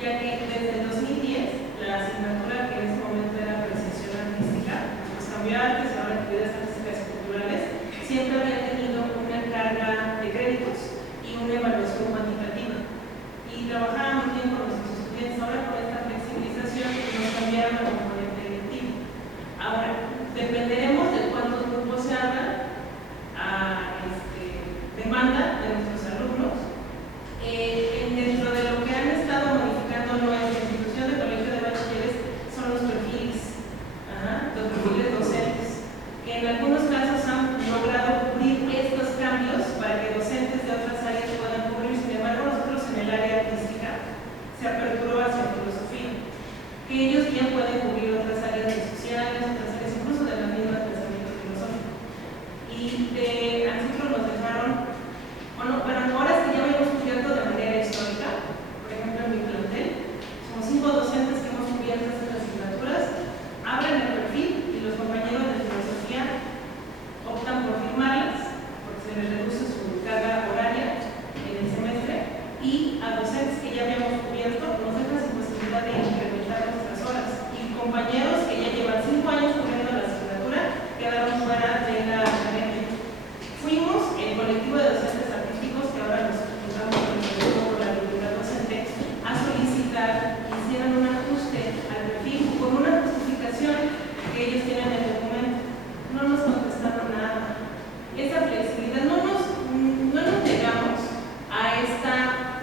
ya que desde el 2010 la asignatura que en ese momento era apreciación artística, pues cambió antes, ahora actividades artísticas y culturales, siempre había tenido una carga de créditos y una evaluación cuantitativa. Y trabajábamos bien con nuestros estudiantes. Ahora con esta flexibilización nos cambiaron la componente electivo. Ahora, dependeremos de cuántos grupos se abran a demanda de nuestros alumnos. Dentro de lo que han estado modificando nuestra institución de colegio de bachilleres son los perfiles docentes, que en algunos casos han logrado cubrir estos cambios para que docentes de otras áreas puedan cubrir. Sin embargo, nosotros en el área artística se aperturó hacia filosofía, que ellos bien pueden cubrir otras áreas de sociales, otras áreas incluso de la misma pensamiento filosófico. Y a nosotros nos dejaron, bueno, para horas que ya habíamos cubierto de manera histórica. Por ejemplo, en mi plantel somos 5 docentes que hemos cubierto estas asignaturas, abren el perfil y los compañeros de filosofía optan por firmarlas porque se les reduce su carga horaria en el semestre, y a docentes que ya habíamos cubierto nos dejan sin posibilidad de incrementar nuestras horas, y compañeros que ya llevan 5 años cubriendo la asignatura quedaron fuera de la academia. Fuimos el colectivo de docentes artísticos, que ahora nos juntamos con el colectivo por la biblioteca docente, a solicitar que hicieran un ajuste al perfil con una justificación que ellos tienen en el documento. No nos contestaron nada. Esa flexibilidad, no nos negamos a esta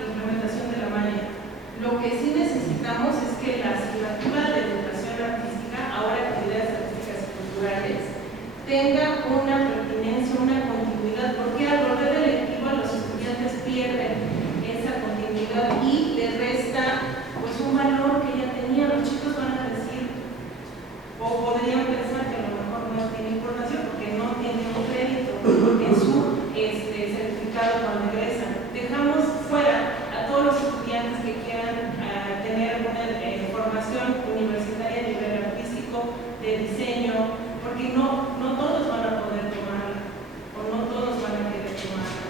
implementación de la malla. Lo que sí necesitamos es que la asignatura de educación artística, ahora actividades artísticas y culturales, tenga una pertinencia, una continuidad, porque al volver electivo los estudiantes pierden esa continuidad y les resta pues un valor que ya tenían. Los chicos van a decir, o podrían pensar que a lo mejor no tiene importancia porque no tienen un crédito en su certificado cuando ingresan. Dejamos fuera a todos los estudiantes que quieran tener una formación universitaria a nivel artístico, de diseño, porque no todos van a poder tomarla, o no todos van a querer tomarla.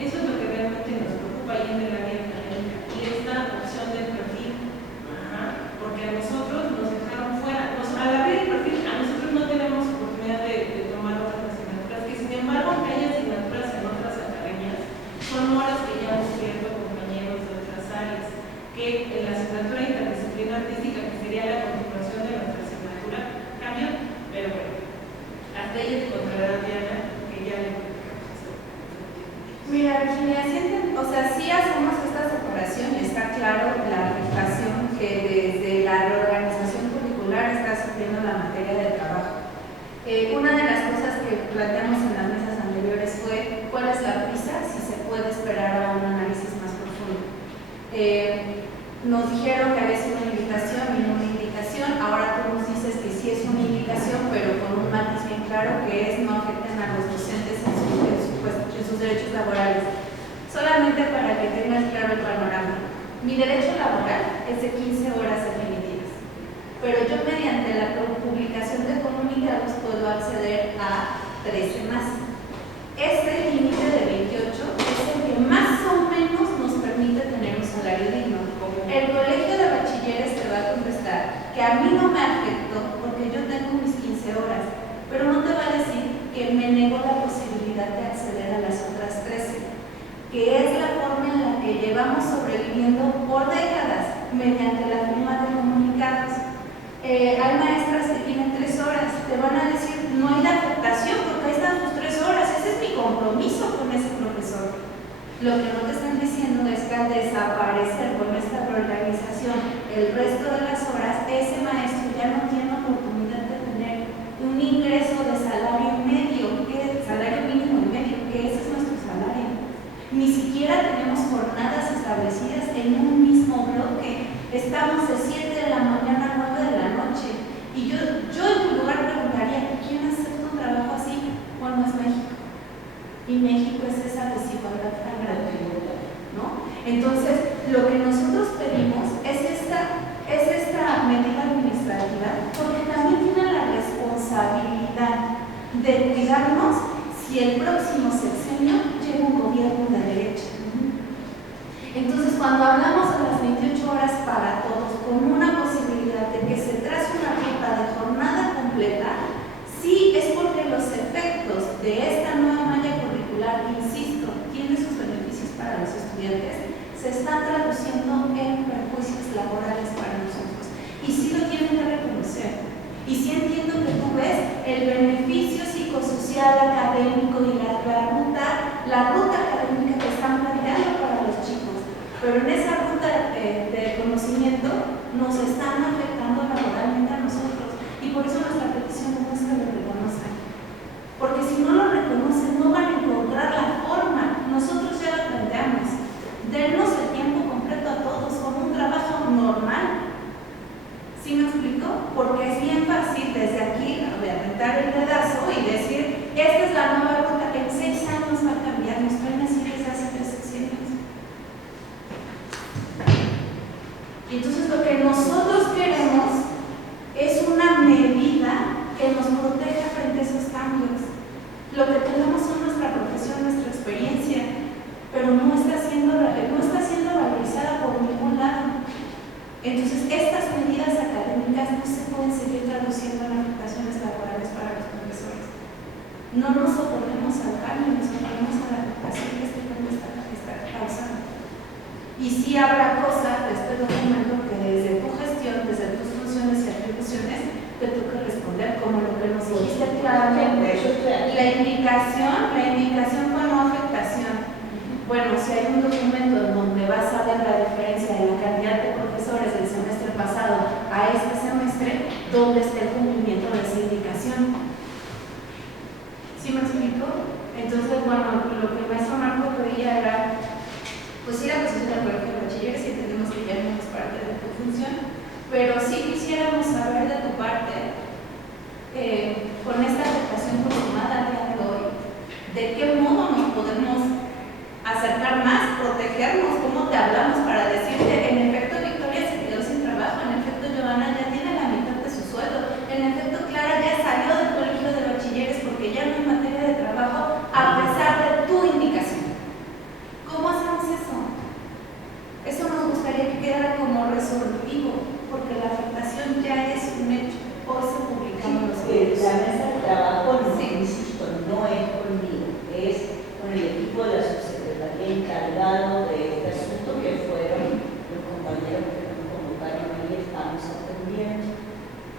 Eso es lo que realmente nos preocupa ahí en el área académica, y esta opción del perfil, porque a nosotros nos dejaron fuera. Al abrir el perfil, a nosotros no tenemos oportunidad de tomar otras asignaturas, que sin embargo, aunque hay asignaturas en otras academias, son horas que ya hemos cubierto compañeros de otras áreas, que en la asignatura interdisciplina artística, que sería la continuación de nuestra asignatura, cambian, pero bueno, hasta ella te encontrará, Diana, que ya le explicamos. Mira, Virginia, sí hacemos esta separación y está claro la afectación que desde la reorganización curricular está sufriendo la materia de trabajo. Una de las cosas que planteamos en las mesas anteriores fue cuál es la prisa, si se puede esperar a un análisis más profundo. Nos dijeron que había sido una invitación y no una indicación. Ahora tú nos dices que sí es una indicación, pero con un matiz bien claro, que es no afecten a los docentes en sus derechos laborales. Solamente para que tengas claro el panorama. Mi derecho laboral es de 15 horas definitivas, pero yo mediante la publicación de comunicados puedo acceder a 13 más. Este límite de 28 es el que más o menos nos permite tener un salario digno. El colegio de bachilleres te va a contestar que a mí no me afectó porque yo tengo mis 15 horas, pero no te va a decir que me negó la posibilidad de acceder a las otras 13, que es la forma en la que llevamos sobreviviendo por décadas mediante la firma de comunicados. Hay maestras que tienen 3 horas, te van a decir no hay la afectación porque ahí están tus 3 horas, ese es mi compromiso con ese profesor. Lo que no te están diciendo es que al desaparecer con esta reorganización el resto de las horas, ese maestro ya no tiene oportunidad de tener un ingreso de salario medio, salario mínimo y medio, que ese es nuestro salario. Ni siquiera tenemos jornadas establecidas en un mismo bloque. Estamos de 7 de la mañana a 9 de la noche. Y yo en tu lugar preguntaría, ¿quién acepta un trabajo así? Bueno, es México. Y México es esa desigualdad tan grande, ¿no? Entonces, lo que nosotros pedimos es esta medida administrativa, porque también tiene la responsabilidad de cuidarnos si el próximo sexenio llega un gobierno de derecha. Entonces, cuando hablamos de las 28 horas para Y sí entiendo que tú ves el beneficio psicosocial, académico y la ruta académica que están planteando para los chicos. Pero en esa ruta de conocimiento nos están afectando laboralmente a nosotros. Y por eso nuestra petición no es que lo reconozcan. Porque si no lo reconocen, no van a encontrar la forma. Nosotros ya lo planteamos. Denos el tiempo completo a todos como un trabajo normal. ¿Sí me explico? Porque es bien fácil desde aquí aventar el dedazo y decir, esta es la nueva ruta, en 6 años va a cambiar, nos traen así desde hace 3 sexenios. Y entonces lo que nosotros queremos es una medida que nos proteja frente a esos cambios. Lo que tenemos son nuestra profesión, nuestra experiencia, pero no está siendo valorizada por ningún lado. Entonces, estas medidas académicas no se pueden seguir traduciendo en afectaciones laborales para los profesores. No nos oponemos al cambio, nos oponemos a la afectación que este cambio está causando. Y sí habrá cosas de este documento que desde tu gestión, desde tus funciones y atribuciones, te toca responder, como lo que nos dijiste claramente. La indicación fue no afectación. Bueno, si hay un documento en donde vas a ver la diferencia de la cantidad de profesores del semestre pasado a este semestre, ¿dónde está el cumplimiento de esa indicación? ¿Sí me explico? Entonces, bueno, lo que el maestro Marco pedía era, pues ir a posición del colegio de bachilleres y entendemos que ya no es parte de tu función, pero sí quisiéramos saber de tu parte, con esta afectación consumada al día de hoy, de qué modo nos podemos acercar más, protegernos, cómo te hablamos para decirte, en efecto Victoria se quedó sin trabajo, en efecto Giovanna ya tiene la mitad de su sueldo, en efecto Clara ya salió del colegio de bachilleres porque ya no hay materia de trabajo a pesar de tu indicación. ¿Cómo hacemos eso? Eso nos gustaría que quedara como resolutivo, porque la afectación ya es un hecho. Hoy se publicamos los medios. La mesa de trabajo, Sí. insisto, no es conmigo, es con el equipo de la subsecretaría encargado de este asunto, que fueron los compañeros que nos convocaron y estamos atendiendo.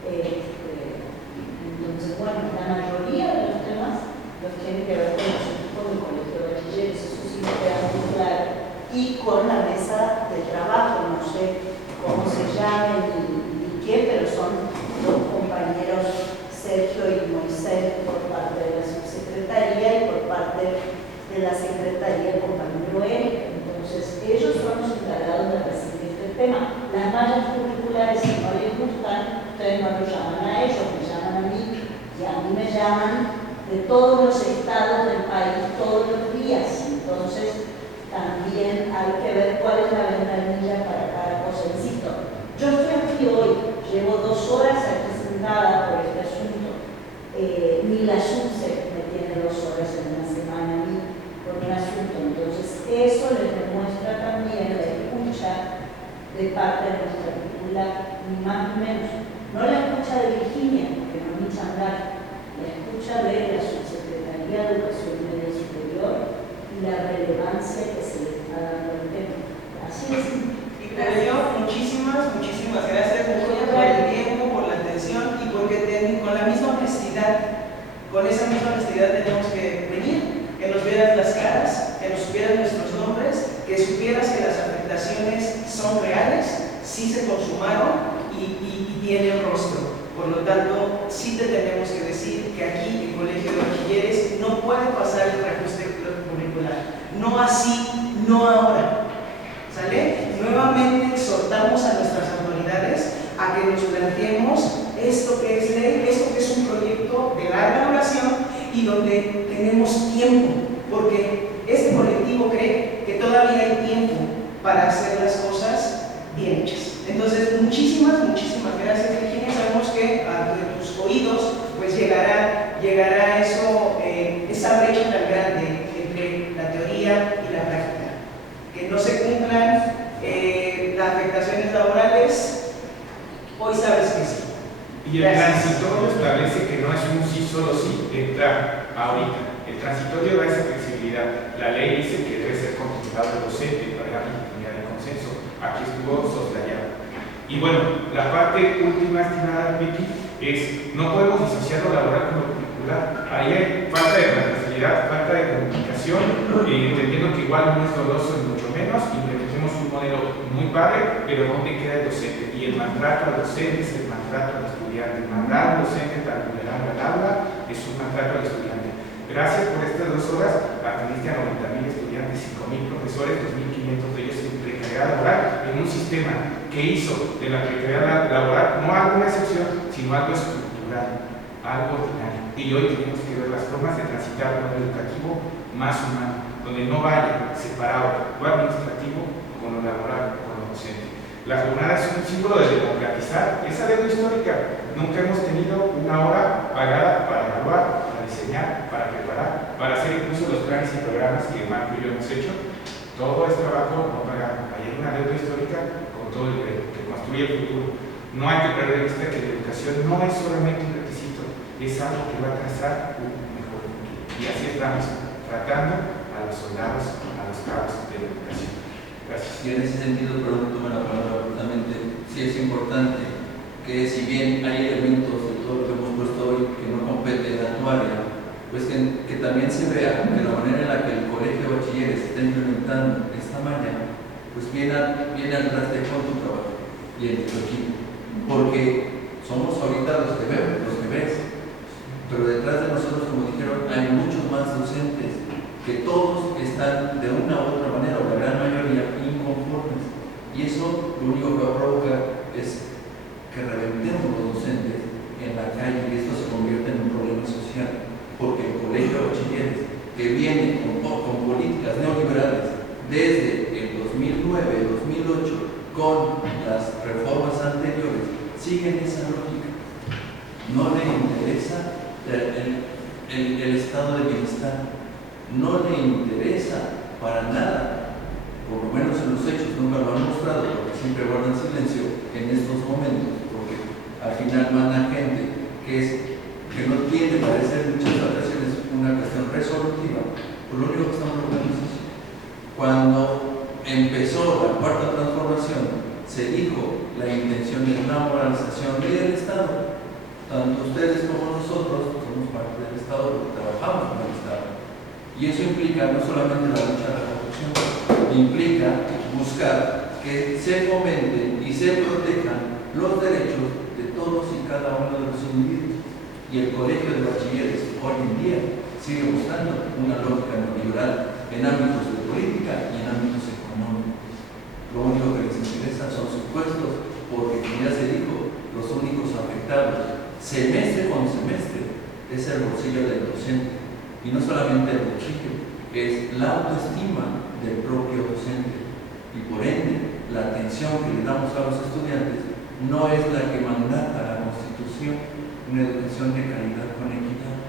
Entonces, bueno, la mayoría de los temas los tienen que ver con los equipos del colegio de bachilleres, eso sí me queda muy claro, y con la mesa de trabajo, no sé cómo se llama y qué, pero son los compañeros Sergio y Moisés por parte de la subsecretaría y por parte de la secretaría el compañero Eric. Entonces, ellos son los encargados de recibir este tema. Las mallas curriculares, si no les gustan, ustedes no los llaman a ellos, me llaman a mí, y a mí me llaman de todos los estados del país todos los días. Entonces, también hay que ver cuál es la ventanilla para cada cosa. Insisto, yo estoy aquí hoy, llevo 2 horas aquí sentada por este asunto. Ni la SUBSE me tiene 2 horas en una semana a mí por un asunto. Entonces, eso les demuestra también la escucha de parte de nuestra titular, ni más ni menos. No la escucha de Virginia, porque no me changar, la escucha de la Subsecretaría de Educación Media Superior y la relevancia que se le está dando al tema. Así es. Y por ello, muchísimas gracias por el tiempo, por la atención y porque con la misma honestidad, con esa misma honestidad tenemos que venir, que nos vieras las caras, que nos supieras nuestros nombres, que supieras que las afectaciones son reales, sí se consumaron y tienen rostro. Por lo tanto, sí te tenemos que decir que aquí el Colegio de Bachilleres no puede pasar el reajuste curricular. No así, no ahora. ¿Sale? Nuevamente exhortamos a nuestras autoridades a que nos planteemos esto que es ley, esto que es un proyecto de larga duración y donde tenemos tiempo, porque este colectivo cree que todavía hay tiempo para hacer las cosas bien hechas. Entonces, muchísimas gracias, Virginia. Sabemos que a tus oídos pues llegará eso, esa brecha tan grande entre la teoría y la práctica. Que no se cumplan las afectaciones laborales, hoy sabes que sí. Y el transitorio establece que no es un sí, solo sí, entra ahorita. El transitorio da esa flexibilidad. La ley dice que debe ser consultado el docente para dar legitimidad de consenso. Aquí estuvo soslayado. Y bueno, la parte última, estimada Vicky, no podemos disociar lo laboral con lo curricular. Ahí hay falta de transversalidad, falta de comunicación, entendiendo que igual no es doloso y mucho menos, implementemos un modelo muy padre, pero ¿dónde queda el docente? Y el maltrato al docente es el maltrato al estudiante. Mandar al docente tan vulnerable al aula es un maltrato al estudiante. Gracias por estas 2 horas, atendiste a 90,000 estudiantes, 5,000 profesores, 2,500 de ellos en precariedad laboral, en un sistema que hizo de la precariedad laboral no alguna excepción, sino algo estructural, algo ordinario. Y hoy tenemos que ver las formas de transitar un modelo educativo más humano, donde no vaya separado lo administrativo con lo laboral, con lo docente. La jornada es un símbolo de democratizar esa deuda histórica. Nunca hemos tenido una hora pagada para evaluar, para diseñar, para preparar, para hacer incluso los planes y programas que Marco y yo hemos hecho. Todo es trabajo no pagado. Hay una deuda histórica con todo el que construye el futuro. No hay que perder de vista que la educación no es solamente un requisito, es algo que va a trazar un mejor futuro. Y así estamos tratando a los soldados, a los cabos de la educación. Gracias. Y en ese sentido, perdón, tome la palabra justamente, sí es importante que si bien hay elementos de todo lo que hemos puesto hoy que no competen a tu área, pues que también se vea que la manera en la que el colegio de bachilleres está implementando esta maña, pues viene al traste con tu trabajo y en tu equipo, porque somos ahorita los que vemos, los que ves, pero detrás de nosotros, como dijeron, hay muchos más docentes que todos están de una u otra manera, o la gran mayoría, inconformes. Y eso lo único que va a provocar es que reventemos los docentes en la calle y esto se convierte en un problema social. Porque el colegio de bachilleres, que viene con políticas neoliberales desde el 2009-2008, con las reformas anteriores, siguen esa lógica. No le interesa el estado de bienestar. No le interesa para nada, por lo menos en los hechos nunca lo han mostrado, porque siempre guardan silencio en estos momentos, porque al final manda gente que no tiene, parece en muchas ocasiones, una cuestión resolutiva. Por lo único que estamos logrando es eso. Cuando empezó la cuarta transformación, se dijo la intención de una moralización y del Estado. Tanto ustedes como nosotros somos parte del Estado, porque trabajamos con el Estado. Y eso implica no solamente la lucha de la corrupción, implica buscar que se fomenten y se protejan los derechos de todos y cada uno de los individuos. Y el colegio de bachilleres hoy en día sigue buscando una lógica neoliberal en ámbitos de política y en ámbitos económicos. Lo único que les interesa son sus puestos, porque como ya se dijo, los únicos afectados semestre con semestre es el bolsillo del docente. Y no solamente el bolsillo, es la autoestima del propio docente. Y por ende, la atención que le damos a los estudiantes no es la que mandata la Constitución, una educación de calidad con equidad.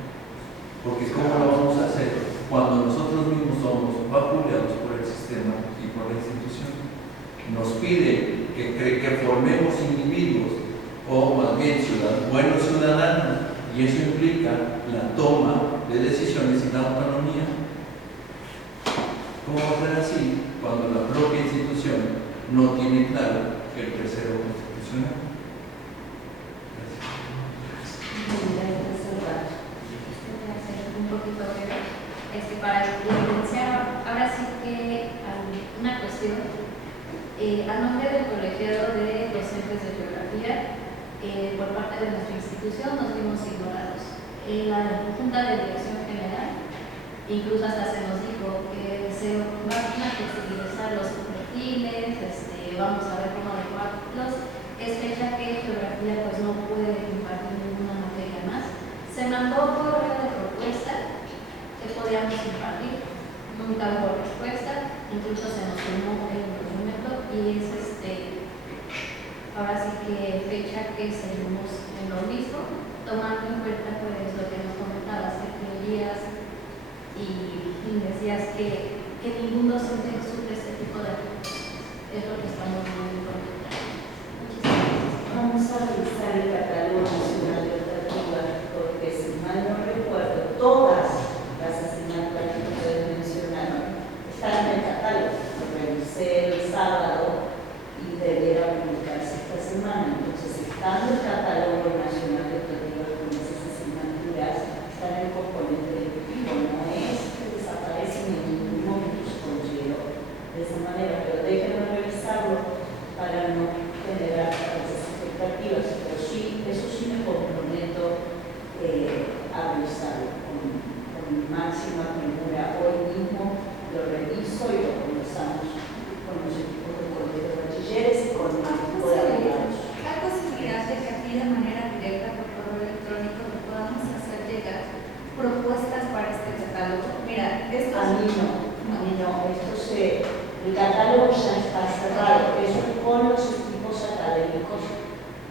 Porque ¿cómo lo vamos a hacer cuando nosotros mismos somos vapuleados por el sistema y por la institución? Nos pide que formemos individuos, o más bien buenos ciudadanos, y eso implica la toma de decisiones y la autonomía. ¿Cómo va a ser así cuando la propia institución no tiene claro el precepto constitucional? Un poquito breve, para evidenciar ahora sí que una cuestión, a nombre del colegiado de docentes de geografía, por parte de nuestra institución nos vimos ignorados. La Junta de Dirección General, incluso hasta se nos dijo que se van a flexibilizar los perfiles, vamos a ver cómo adecuarlos. Es fecha que geografía pues no puede impartir ninguna materia más. Se mandó correo de propuesta que podíamos impartir, nunca hubo respuesta, incluso se nos firmó el documento y es ahora sí que fecha que seguimos en lo mismo, tomando en cuenta pues lo que nos comentabas, que teorías y decías que ningún docente sufre este tipo de actos. Es lo que estamos viendo en cuenta. Muchísimas gracias. Vamos a revisar el catálogo nacional de educativa, porque si mal no recuerdo, todas las asignaturas que ustedes mencionaron están en el catálogo. Lo revisé el sábado y debiera publicarse esta semana. Entonces, estando el catálogo nacional de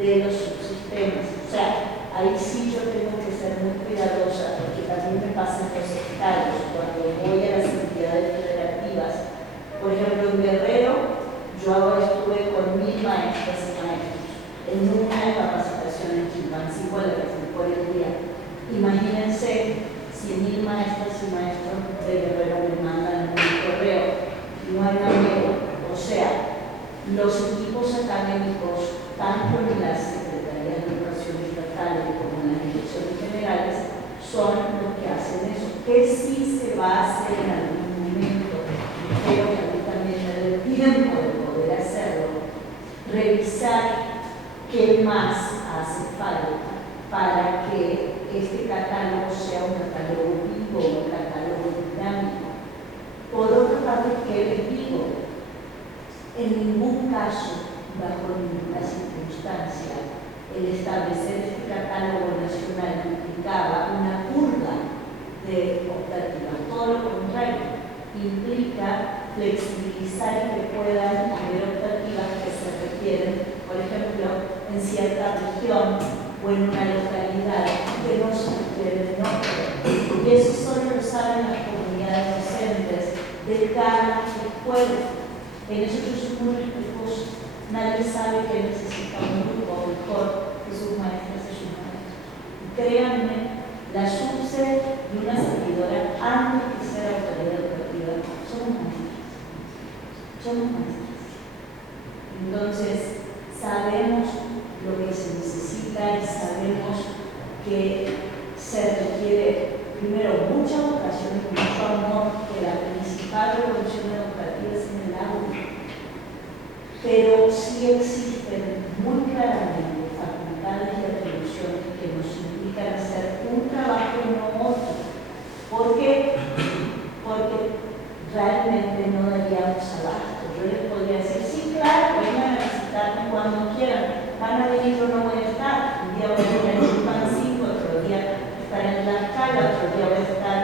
de los subsistemas. O sea, ahí sí yo tengo que ser muy cuidadosa, porque también me pasan los estados cuando voy a las entidades federativas. Por ejemplo, en Guerrero, yo ahora estuve con 1000 maestras y maestros en una capacitación en Chimpancingo a la que fui por el día. Imagínense si 1000 maestras y maestros de Guerrero me mandan un correo y no hay manejo. O sea, los equipos académicos, tanto en las secretarías de educación estatales como en las direcciones generales, son los que hacen eso. ¿Qué sí se va a hacer en algún momento? Creo que a mí también me da el tiempo de poder hacerlo. Revisar qué más hace falta para que este catálogo sea un catálogo vivo, un catálogo dinámico. Por otra parte, ¿qué les digo? En ningún caso, bajo ninguna circunstancia, el establecer este catálogo nacional implicaba una curva de optativas. Todo lo contrario, implica flexibilizar y que puedan haber optativas que se requieren, por ejemplo, en cierta región o en una localidad que no se requieren en otra. Y eso solo lo saben las comunidades docentes de cada escuela. En eso yo soy muy respetuosa. Nadie sabe que necesita un grupo mejor que sus maestras y sus maestros. Y créanme, la SUBSE de una servidora, antes de ser autoridad educativa, somos maestras. Somos maestras. Entonces, sabemos lo que se necesita y sabemos que se requiere, primero, mucha vocación y mucho amor, que la principal revolución educativa es en el aula. Pero sí existen muy claramente facultades y atribuciones que nos implican hacer un trabajo y no otro. ¿Por qué? Porque realmente no daríamos abasto. Yo les podría decir, sí, claro, vengan a visitarme cuando quieran. Van a venir, yo no voy a estar. Un día voy a estar en Chimpancingo, otro día estar en Tlaxcala, otro día voy a estar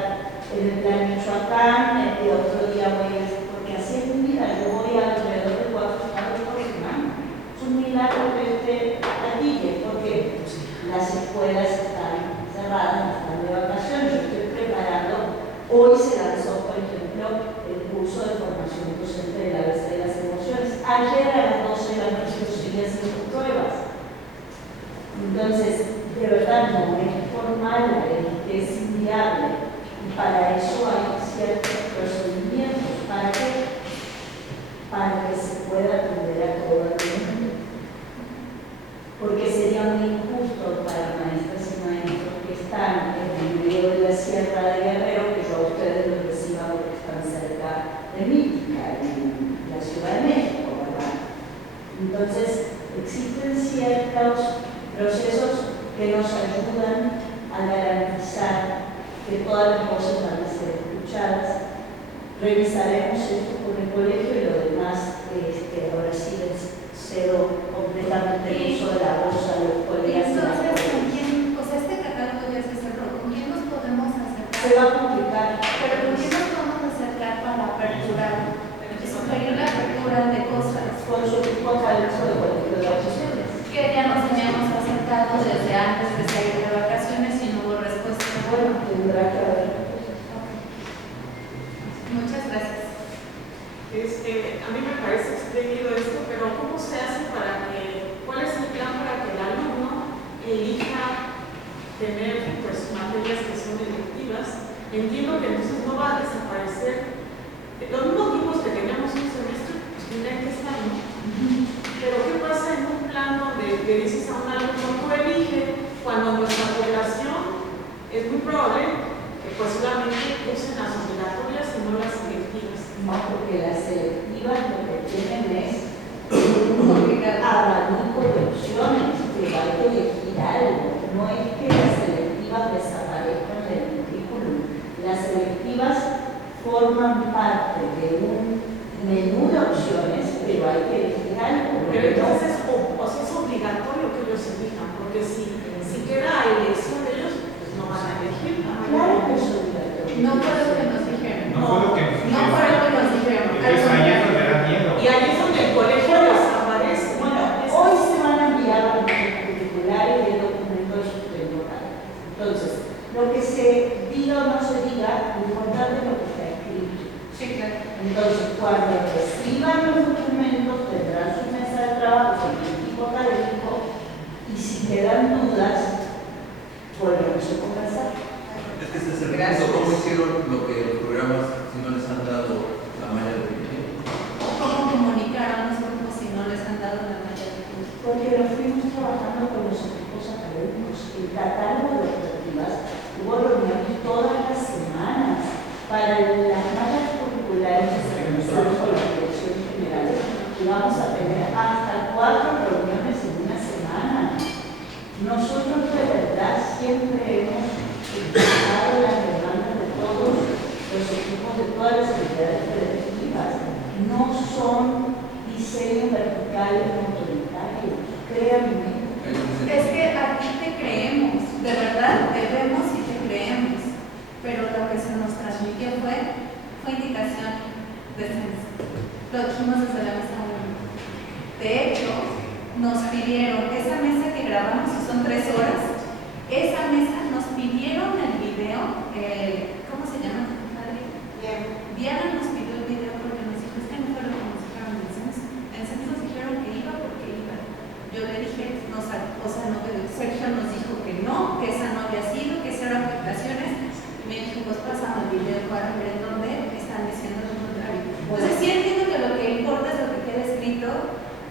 en el Plan Michoacán, y otro día voy a estar, porque así es mi vida. Yo voy alrededor de 4 estados por semana. Es un milagro que esté aquí, porque las escuelas están cerradas, están de vacaciones. Yo estoy preparando. Hoy se lanzó, por ejemplo, el curso de formación docente de la base de las emociones. Ayer a las 12 de la noche yo seguí haciendo pruebas. Entonces, de verdad, no es formal, es inviable. Y para eso hay ciertos procedimientos. ¿Para qué? Para que se pueda atender a todo el mundo. Porque sería muy injusto para maestras y maestros que están en el medio de la Sierra de Guerrero, que yo a ustedes los reciba porque están cerca de Mítica, en la Ciudad de México, ¿verdad? Entonces, existen ciertos procesos que nos ayudan a garantizar que todas las voces van a ser escuchadas. Revisaremos esto con el colegio y lo demás, ahora sí les cedo completamente el uso de la voz a los colegas. Entonces, ¿con quién, o sea, este catálogo ya se cerró, ¿con quién nos podemos acercar? Se va a complicar. Pero ¿con quién nos podemos acercar para aperturar? Sugerir la apertura de cosas. Con su equipo académico de colegio de bachilleres. Que ya nos habíamos acercado desde antes de salir de vacaciones y no hubo respuesta. Bueno, tendrá que haber. Muchas gracias. A mí me parece espléndido esto, pero ¿cómo se hace para que, cuál es el plan para que el alumno elija tener pues, materias que son electivas? Entiendo que entonces no va a desaparecer. Los mismos tipos que teníamos un semestre, pues tendrían que estar, ¿no? Pero ¿qué pasa en un plan donde le dices a un alumno, tú elige, cuando nuestra población es muy probable que pues solamente usen las obligatorias y no las selectivas? No, porque las selectivas lo que tienen es un abanico de opciones, que hay que elegir algo. No es que las selectivas desaparezcan del currículum. Las selectivas forman parte de un menú de opciones, pero hay que elegir algo. Pero entonces, o sea, es obligatorio que ellos elijan, porque si queda a elección de ellos, pues no van a elegir. Claro que es obligatorio. No fue lo que nos dijeron. No fue lo que nos No fue lo que nos dijeron. Entonces ahí es donde da miedo. Y ahí es donde el colegio desaparece. Bueno, hoy que ese es el Gracias. punto. ¿Cómo hicieron lo que los programas si no les han dado la malla de virginidad? ¿Cómo comunicaron los grupos si no les han dado la malla de virginidad? Porque lo fuimos trabajando con los equipos académicos. El catálogo de optativas hubo reuniones todas las semanas para las mallas curriculares que se realizaron con la dirección general. Y vamos a tener hasta 4 reuniones en una semana. Nosotros de verdad siempre hemos escuchado las demandas de todos los equipos de todas las entidades federativas. No son diseños verticales autoritarios, créanme. Es que aquí te creemos, de verdad, te vemos y te creemos, pero lo que se nos transmitió fue indicación de censo. Lo dijimos desde la mesa 1. De hecho, nos pidieron, esa mesa que grabamos, y son 3 horas, esa mesa nos pidieron el video, ¿cómo se llama? Diana nos pidió el video porque nos dijo, es que no fue lo que nos dijeron en el censo. En el censo nos dijeron que iba porque iba. Yo le dije, Sergio nos dijo que no, que esa no había sido, que esas eran afectaciones. Y me dijo, pues pasamos el video para ver en dónde están diciendo lo contrario. Entonces sí entiendo que lo que importa es lo que queda escrito.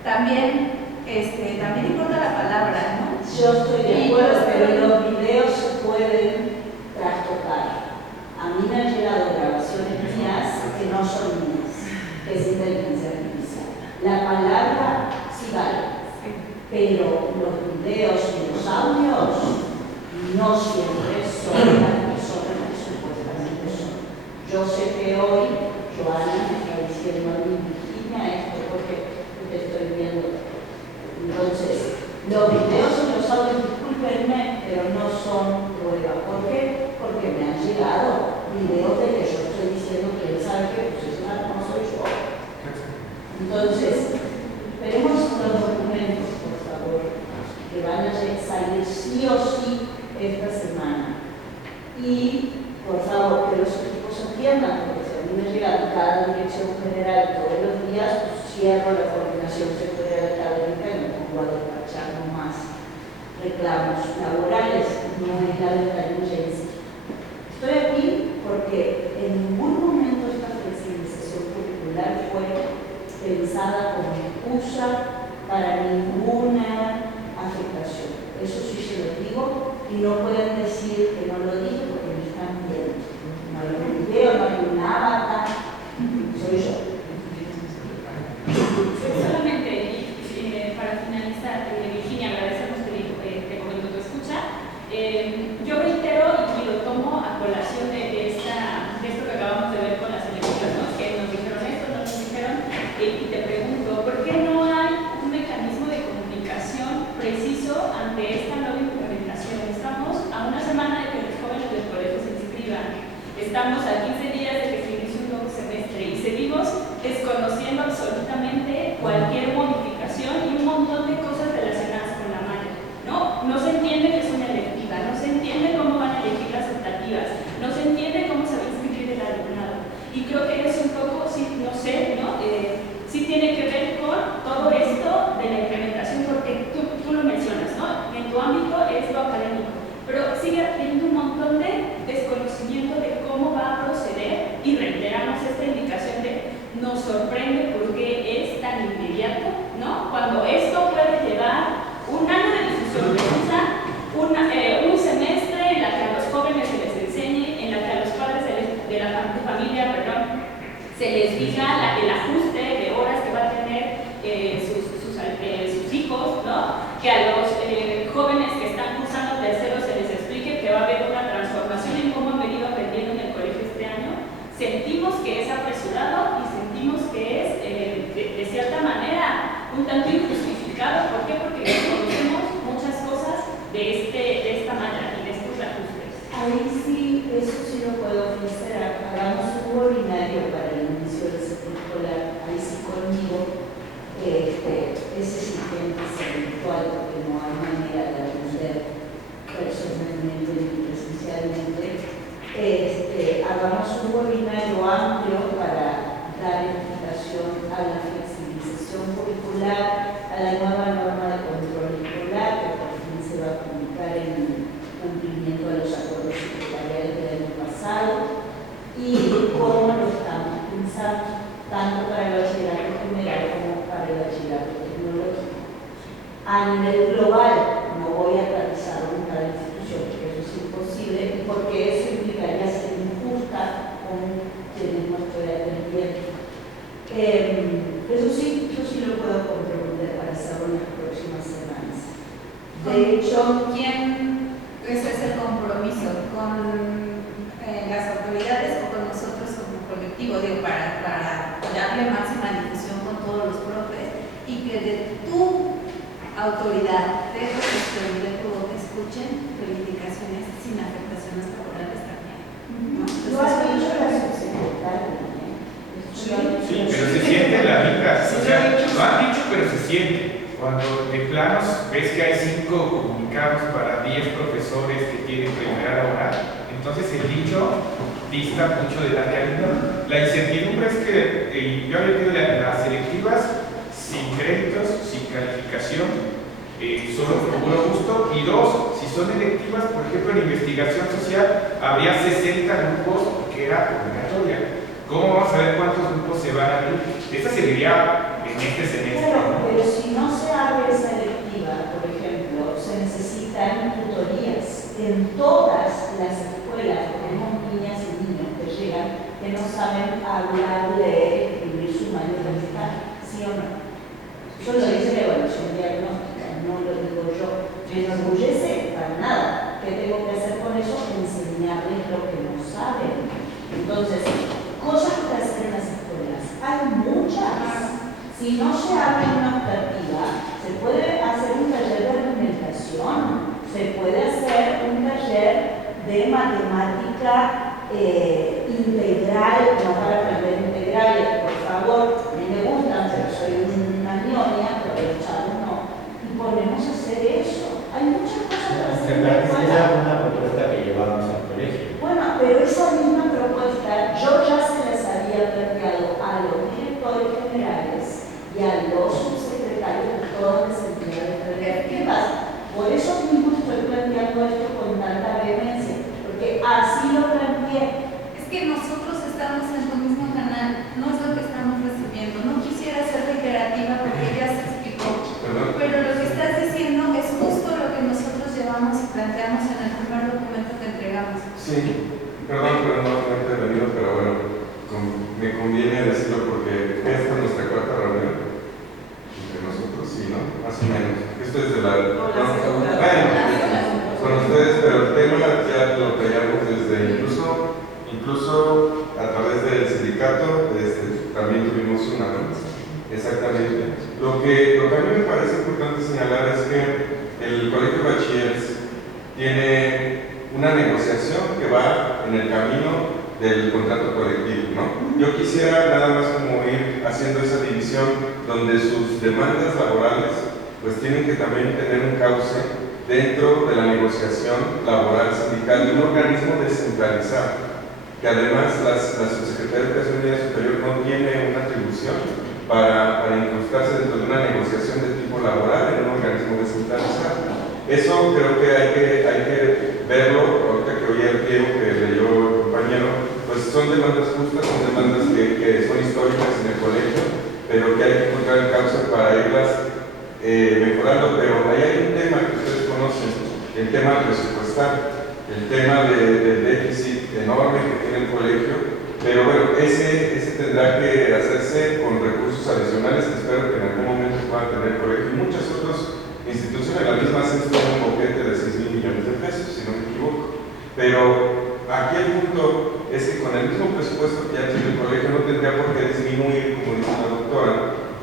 También importa la palabra, ¿no? Yo estoy de acuerdo, pero los videos se pueden trastocar. A mí me han llegado grabaciones mías que no son mías, que es inteligencia artificial. La palabra sí vale. Pero los videos y los audios no siempre son las personas que supuestamente son. Yo sé que hoy Joana me está diciendo a mí, Virginia, esto porque te estoy viendo. Entonces, los videos y los audios, discúlpenme, pero no son prueba. ¿Por qué? Porque me han llegado videos de que yo estoy diciendo que él sabe que pues eso no soy yo. Entonces, veremos los documentos, por favor, que van a salir sí o sí esta semana. Y, por favor, que los equipos entiendan, porque si a mí me llega cada dirección general todos los días, pues cierro la coordinación sectorial académica y me pongo a despachar nomás reclamos laborales, no es la delincuencia. Estoy aquí porque en ningún momento esta flexibilización curricular fue pensada como excusa para ninguna afectación. Eso sí se lo digo y no pueden decir que no lo dije porque me están viendo. No hay un video, no hay un avatar, soy yo. Solamente para finalizar, Virginia, agradecemos que te comento tu escucha. Yo reitero y lo tomo a colación de esto que acabamos de ver con las elecciones, ¿no? Que nos dijeron esto, no nos dijeron, y te pregunto, ¿por qué no hay un mecanismo de comunicación preciso ante esta nueva implementación? Estamos a una semana de que los jóvenes del colegio se inscriban, estamos a 15 días de que se inicie un nuevo semestre y seguimos desconociendo absolutamente cualquier modificación y un montón de cosas relacionadas con la malla, ¿no? No se entiende que es una electiva, no se entiende cómo van a elegir las optativas, no se entiende cómo se va a inscribir el alumnado. Y creo que es un poco, sí, no sé, ¿no? Sí tiene que ver con todo esto de la implementación, porque tú lo mencionas, ¿no? En tu ámbito es lo académico, pero sigue habiendo un montón de desconocimiento de cómo va a proceder y reiteramos esta indicación de nos sorprende porque es tan inmediato, ¿no? Cuando esto puede llevar un año de difusión precisa, un semestre en la que a los jóvenes se les enseñe, en la que a los padres de la familia, se les diga el ajuste de horas que va a tener sus hijos, ¿no? Que a los jóvenes que están cursando tercero se les explique que va a haber una transformación en cómo han venido aprendiendo en el colegio este año. Sentimos que es apresurado y sentimos que es, de cierta manera, un tanto injustificado. ¿Por qué? Porque conocemos muchas cosas de esta manera y de estos ajustes. Ahí sí, eso sí lo puedo ofrecer. Hagamos un webinario para el inicio del ciclo escolar. Ahí sí conmigo, ese sí tiene que ser virtual porque no a nivel global. No voy a realizar una cada institución, porque eso es imposible, porque eso implicaría ser injusta con quienes no estoy atendiendo. Eso sí, yo sí lo puedo comprometer para hacerlo en las próximas semanas. De hecho, ese es el compromiso con las autoridades o con nosotros como colectivo, digo, para darle máxima difusión con todos los profes y que de tu autoridad, de tu gestión, de tu voz escuchen reivindicaciones sin afectaciones laborales también, ¿no? lo ha dicho la subsecretaria. Sí, pero se siente la mitad. O sea, lo han dicho, pero se siente. Cuando de planos ves que hay 5 comunicados para 10 profesores que tienen prioridad oral, entonces el dicho dista mucho de la realidad. La incertidumbre es que yo había pedido las selectivas sin créditos, sin calificación, solo por puro gusto, y 2, si son electivas, por ejemplo en investigación social habría 60 grupos porque era obligatoria. ¿Cómo vamos a ver cuántos grupos se van a abrir? Esta seguiría en este semestre. Pero si no se abre esa electiva, por ejemplo, se necesitan tutorías en todas las escuelas. Tenemos niñas y niños que llegan que no saben hablar, leer, escribir su manual musical, ¿sí o no? Yo lo dice la evaluación diagnóstica, no lo digo yo. Me enorgullece para nada. ¿Qué tengo que hacer con eso? Enseñarles lo que no saben. Entonces, cosas que hacer en las escuelas. Hay muchas. Si no se abre una optativa, se puede hacer un taller de alimentación, se puede hacer un taller de matemática integral, no para aprender integrales, por favor, a mí me gustan, pero soy una ñoña, pero los chavos no. Y ponemos a hacer eso. Hay muchas cosas para hacer en la escuela. Esa fue una propuesta que llevamos al colegio. Bueno, pero esa misma propuesta yo ya se las había planteado a los directores generales y a los subsecretarios de todas las entidades federativas. Por eso mismo estoy planteando esto con tanta vehemencia, porque así lo planteé. Es que nosotros estamos en tu mismo canal, no es lo que estamos recibiendo. No quisiera ser reiterativa porque ya se explicó, pero lo que estás diciendo es justo lo que nosotros llevamos y planteamos en el primer documento que entregamos. Sí, perdón por no haber intervenido, pero bueno, me conviene decirlo porque esta es nuestra 4ª reunión entre nosotros, sí, ¿no? Más o menos. Esto es de la... Bueno, con ustedes, pero el tema ya lo traíamos desde incluso a través del sindicato, también tuvimos una, ¿no? Exactamente. Lo que a mí me parece importante señalar es que el Colegio de Bachilleres tiene una negociación que va en el camino del contrato colectivo, ¿no? Yo quisiera nada más como ir haciendo esa división donde sus demandas laborales pues tienen que también tener un cauce dentro de la negociación laboral sindical de un organismo descentralizado, que además la Subsecretaría de Educación Media Superior no tiene una atribución para incrustarse dentro de una negociación de tipo laboral en un organismo descentralizado. Eso creo que hay que verlo, ahorita que oí el pliego que leyó el compañero, pues son demandas justas, son demandas que son históricas en el colegio, pero que hay que encontrar el cauce para irlas mejorando. Pero ahí hay un tema que ustedes conocen, el tema presupuestal, el tema del déficit enorme que tiene el colegio, pero bueno, ese tendrá que hacerse con recursos adicionales que espero que en algún momento puedan tener el colegio y muchas otras instituciones. La misma CENS tiene un boquete de 6,000 millones de pesos, si no me equivoco. Pero aquí el punto es que con el mismo presupuesto que ya tiene el colegio no tendría por qué disminuir, como dice la doctora,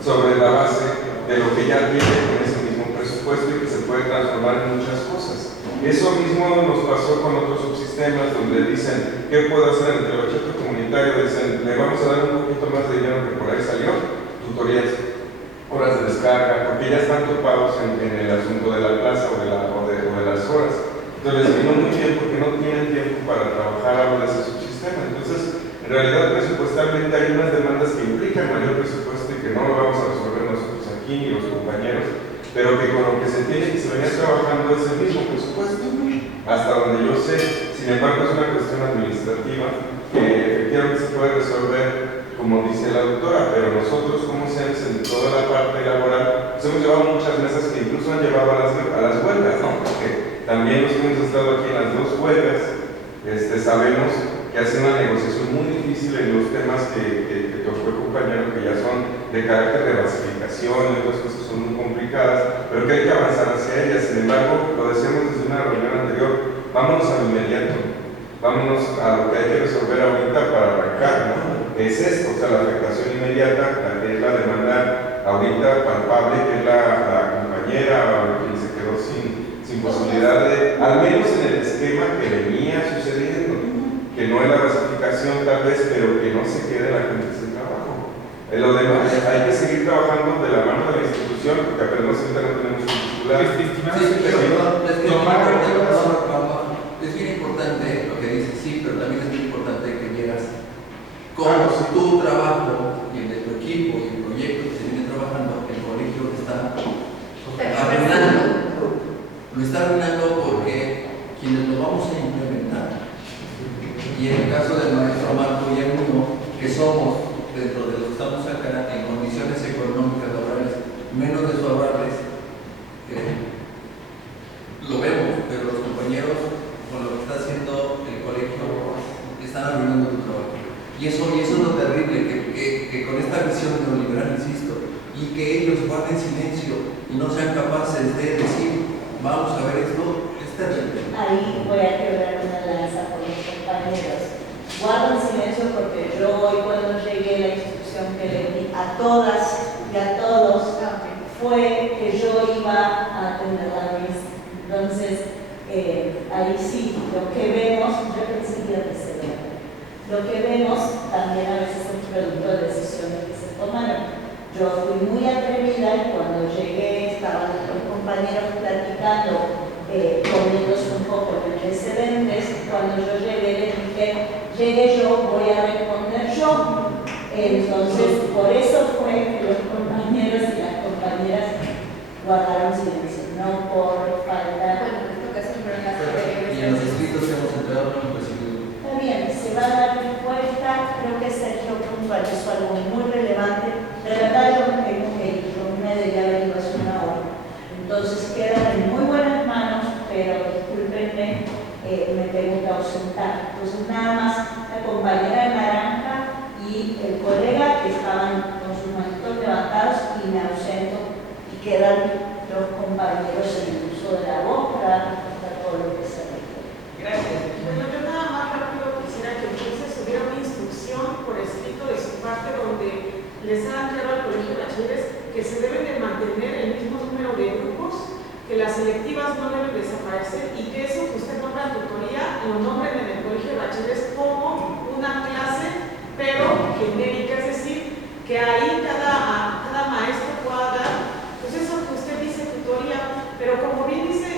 sobre la base de lo que ya tiene con ese mismo presupuesto y que se puede transformar en muchas cosas. Eso mismo nos pasó con otros subsistemas donde dicen, ¿qué puedo hacer entre el bachillerato comunitario? Dicen, le vamos a dar un poquito más de dinero que por ahí salió, tutorías, horas de descarga, porque ya están topados en el asunto de la plaza o de las horas. Entonces les vino muy bien porque no tienen tiempo para trabajar ahora ese subsistema. Entonces, en realidad presupuestalmente hay unas demandas que implican mayor presupuesto y que no lo vamos a resolver nosotros aquí ni los compañeros, pero que con lo que se tiene y se venía trabajando es el mismo presupuesto, hasta donde yo sé. Sin embargo, es una cuestión administrativa que efectivamente se puede resolver, como dice la doctora, pero nosotros como CENS en toda la parte laboral pues hemos llevado muchas mesas que incluso han llevado a las huelgas, ¿no? Porque también los que hemos estado aquí en las dos huelgas, sabemos que hace una negociación muy difícil en los temas que tocó el compañero, que ya son de carácter de basificación, y otras cosas son muy complicadas, pero que hay que avanzar hacia ellas. Sin embargo, lo decíamos desde una reunión anterior, vámonos a lo inmediato, vámonos a lo que hay que resolver ahorita para arrancar, ¿no? Es esto, o sea, la afectación inmediata, la que es la demanda ahorita palpable, que es la compañera quien se quedó sin posibilidad de, al menos en el esquema que venía sucediendo, que no es la basificación tal vez, pero que no se quede la gente sin trabajo. Lo demás, hay que seguir trabajando de la mano de la institución, porque apenas ahorita no tenemos un titular. Es bien importante lo que dices, sí, pero también es muy importante que vieras cómo tu trabajo y el de tu equipo y el proyecto que se viene trabajando, el colegio está arruinando. Lo está arruinando porque quienes lo vamos a implementar, y en el caso del maestro Marco y el mío, que somos dentro de los que estamos acá en condiciones económicas laborales menos desfavorables, lo vemos, pero los compañeros con lo que está haciendo el colegio están arruinando tu trabajo. Y eso es lo terrible, que con esta visión neoliberal, insisto, y que ellos guarden silencio y no sean capaces de decir, vamos a ver esto, es terrible. Ahí voy a quebrar una lanza por los compañeros. Guardan silencio porque yo hoy cuando llegué a la instrucción que le di a todas y a todos fue que yo iba a atender la misa. Entonces, ahí sí, lo que vemos, yo pensé que iba a recibir. Lo que vemos también a veces es producto de decisiones que se tomaron. Yo fui muy atrevida y cuando llegué estaban los compañeros platicando, poniéndose un poco en antecedentes. Cuando yo llegué les dije, llegué yo, voy a responder yo. Entonces, por eso fue que los compañeros y las compañeras guardaron silencio, no por falta. Y en los escritos que hemos entregado no hemos recibido. Está bien, se va a dar respuesta. Creo que Sergio puntualizó algo muy relevante. De verdad, yo me tengo que ir, yo me debía haber ido hace una hora. Entonces, quedan en muy buenas manos, pero discúlpenme, me tengo que ausentar. Entonces, nada más la compañera de naranja y el colega que estaban con sus manitos levantados y me ausento y quedan los compañeros en el uso de la voz para todo lo que se requiere. Gracias. Bueno, yo nada más rápido quisiera que entonces hubiera una instrucción por escrito de su parte donde les hagan claro al colegio de bachilleres que se deben de mantener el mismo número de grupos, que las selectivas no deben desaparecer y que eso que usted nombra tutoría lo nombren en el colegio de bachilleres como una clase pero genérica, es decir, que ahí cada maestro pueda dar, pues eso que usted dice tutoría, pero como bien dice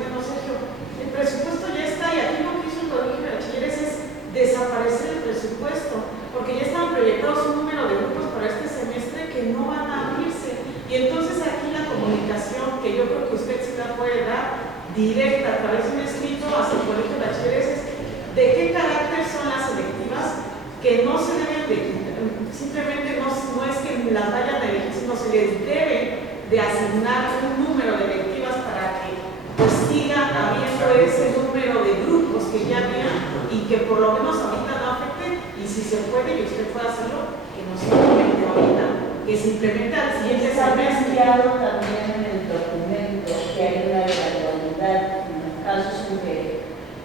bueno, Sergio, el presupuesto ya está y aquí lo que hizo el colegio de bachilleres es desaparecer el presupuesto, porque ya están proyectados un número de grupos para este semestre que no van a abrirse. Y entonces aquí la comunicación, que yo creo que usted sí la puede dar directa a través de un escrito hacia el colegio de bachilleres, es de qué carácter son las selectivas, que no se deben de quitar, simplemente no es que las vayan a elegir, sino se les debe de asignar un número de electivas para que pues siga habiendo ese número de grupos que ya había y que por lo menos ahorita no afecten, y si se puede y usted puede hacerlo, que no se implemente ahorita, que se implemente al siguiente Está semestre. planteado también en el documento que hay una gradualidad en los casos en que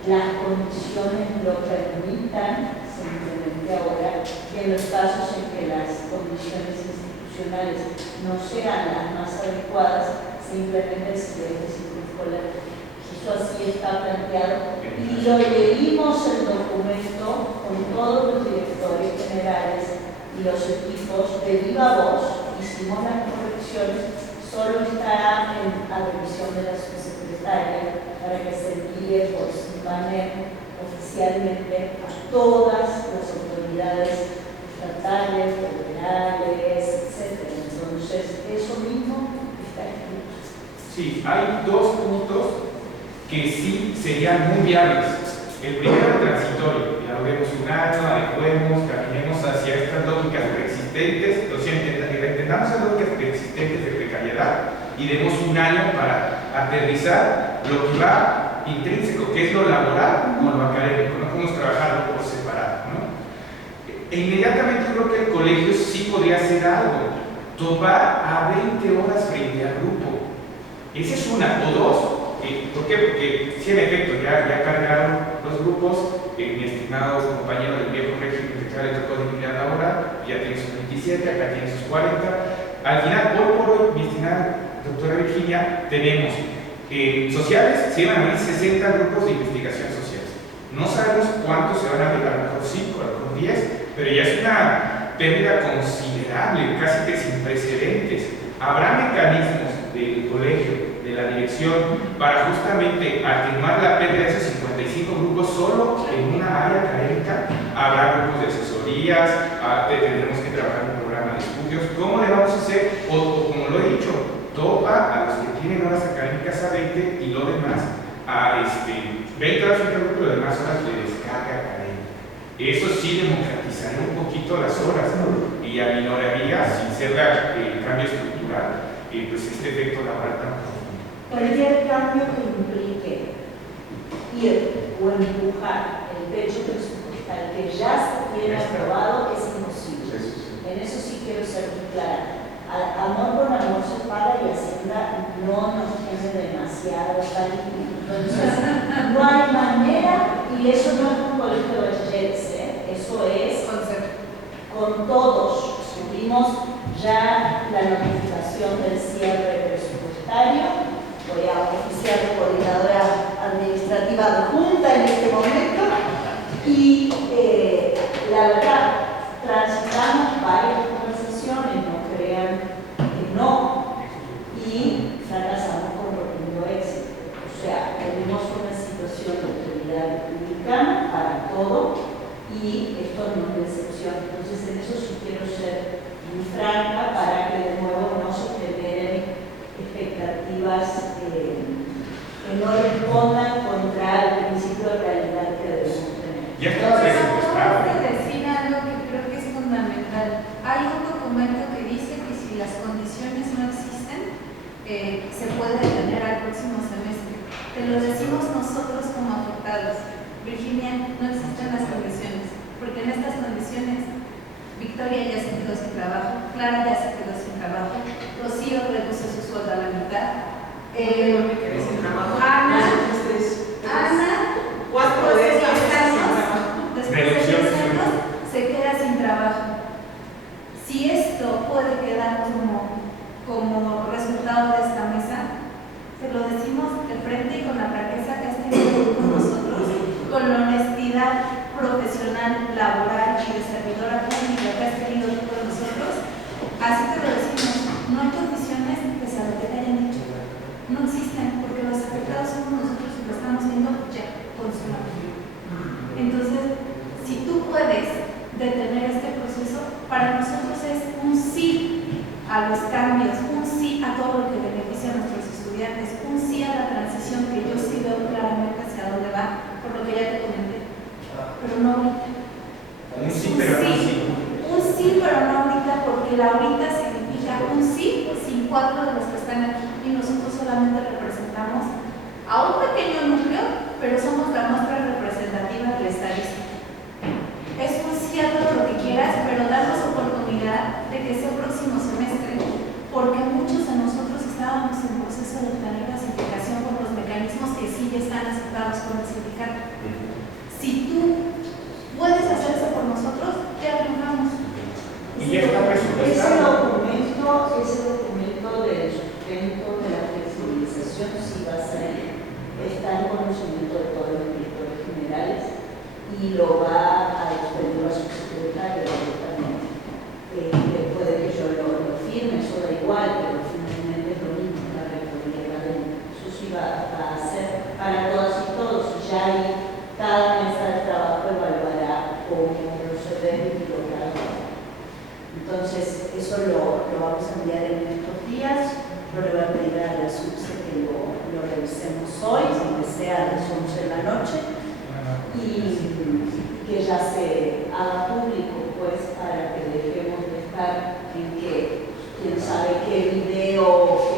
las condiciones lo permitan, se implemente ahora, y en los casos en que las condiciones institucionales no sean las más adecuadas, se implemente el siguiente ciclo escolar. Eso así está planteado y lo leímos el documento con todos los directores generales y los equipos de viva voz, hicimos las correcciones, solo estará a revisión de la subsecretaria para que se envíe por SIMANER oficialmente a todas las autoridades estatales, federales, etc. Entonces, eso mismo está escrito. Sí, hay dos puntos que sí serían muy viables. El primero, transitorio. Dialoguemos un año, adecuemos, caminemos hacia estas lógicas preexistentes, o sea, entendamos las lógicas preexistentes del edad y demos un año para aterrizar lo que va intrínseco, que es lo laboral con lo académico. No podemos trabajarlo por separado, ¿no? E inmediatamente creo que el colegio sí podría hacer algo, tomar a 20 horas frente al grupo. Esa es una, o dos. ¿Por qué? Porque sí, en efecto, ya cargaron los grupos. Mi estimado compañero del viejo régimen que le tocó dignidad laboral, ya tiene sus 27, acá tiene sus 40. Al final, hoy por hoy, mi estimada doctora Virginia, tenemos sociales, se van a abrir 60 grupos de investigación social. No sabemos cuántos se van a abrir, a lo mejor 5, a lo mejor 10, pero ya es una pérdida considerable, casi que sin precedentes. Habrá mecanismos del colegio, de la dirección, para justamente atenuar la pérdida de esos 55 grupos solo en una área académica. Habrá grupos de asesorías, tendremos que trabajar en un programa de estudios. ¿Cómo le vamos a hacer? O como lo he dicho, topa a los que tienen horas académicas a 20 y lo demás a 20 horas frente al grupo y lo demás horas de descarga académica. Eso sí democratizaría un poquito las horas, ¿no? Y aminoraría, sin ser el cambio estructural, pues este efecto laboral tan profundo. Cualquier cambio que implique ir o empujar el techo presupuestal que ya se tiene aprobado es imposible. En eso sí quiero ser muy clara. Amor con amor se paga y Hacienda no nos tiene demasiado cariño. Entonces, no hay manera, y eso no es un colegio de bachilleres, eso es con todos. Subimos ya la notificación del cierre presupuestario. Voy a oficiar de coordinadora administrativa adjunta en este momento. Y la verdad, transitamos varias conversaciones, no crean que no, y fracasamos con rotundo éxito. O sea, tenemos una situación de autoridad republicana para todo y esto no es excepción. Entonces, en eso sí quiero ser muy franca para que de nuevo no se generen expectativas que no respondan contra el principio de realidad que debemos tener. Ya está presupuestado. Acabas de decir algo que creo que es fundamental. Hay un documento que dice que si las condiciones no existen, se puede detener al próximo semestre. Te lo decimos nosotros como afectados. Virginia, no existen las condiciones, porque en estas condiciones Victoria ya se quedó sin trabajo, Clara ya se quedó sin trabajo, Rocío reduce su sueldo a la mitad, Ana, 4 de esas después de 10 años se queda sin trabajo. Si esto puede quedar como resultado de esta mesa, te lo decimos de frente y con la franqueza que has tenido con nosotros, con la honestidad profesional, laboral y de servidora pública que has tenido tú con nosotros. Así te lo decimos, no hay condiciones que se lo que te hayan hecho. No existen, porque los afectados somos nosotros y lo estamos viendo ya consumado. Entonces, si tú puedes detener este proceso, para nosotros es un sí a los cambios, un sí a todo lo que beneficia a nuestros estudiantes, un sí a la transición que yo sí veo claramente hacia dónde va, por lo que ya te comenté, pero no ahorita. Un sí, pero no sí. Un sí, pero no ahorita, porque la ahorita significa un sí sin 4 de los que están aquí y nosotros solamente representamos a un pequeño núcleo, pero somos la muestra representativa de la estadística. Es un sí a todo lo que quieras, pero darnos oportunidad de que sea el próximo semestre, porque muchos de nosotros estábamos en proceso de planear clasificación con los mecanismos que sí ya están aceptados por el sindicato. Si tú puedes hacer eso por nosotros, ya triunfamos. Y ya está presupuestado. Ese documento del sustento de la flexibilización sí va a salir. Está en conocimiento de todos los directores generales y lo va a expedir a su secretario directamente. Puede que yo lo firme, eso da igual, pero finalmente es lo mismo, la rectoría académica. Eso sí va a ser para todas y todos. Ya hay cada mesa de trabajo evaluará cómo proceder y lo que haga. Entonces, eso lo vamos a enviar en estos días. Yo le voy a pedir a la SUBSE que lo revisemos hoy, aunque sea a las 11 de la noche, y que ya se haga público, pues, para que dejemos de estar en que quién sabe qué video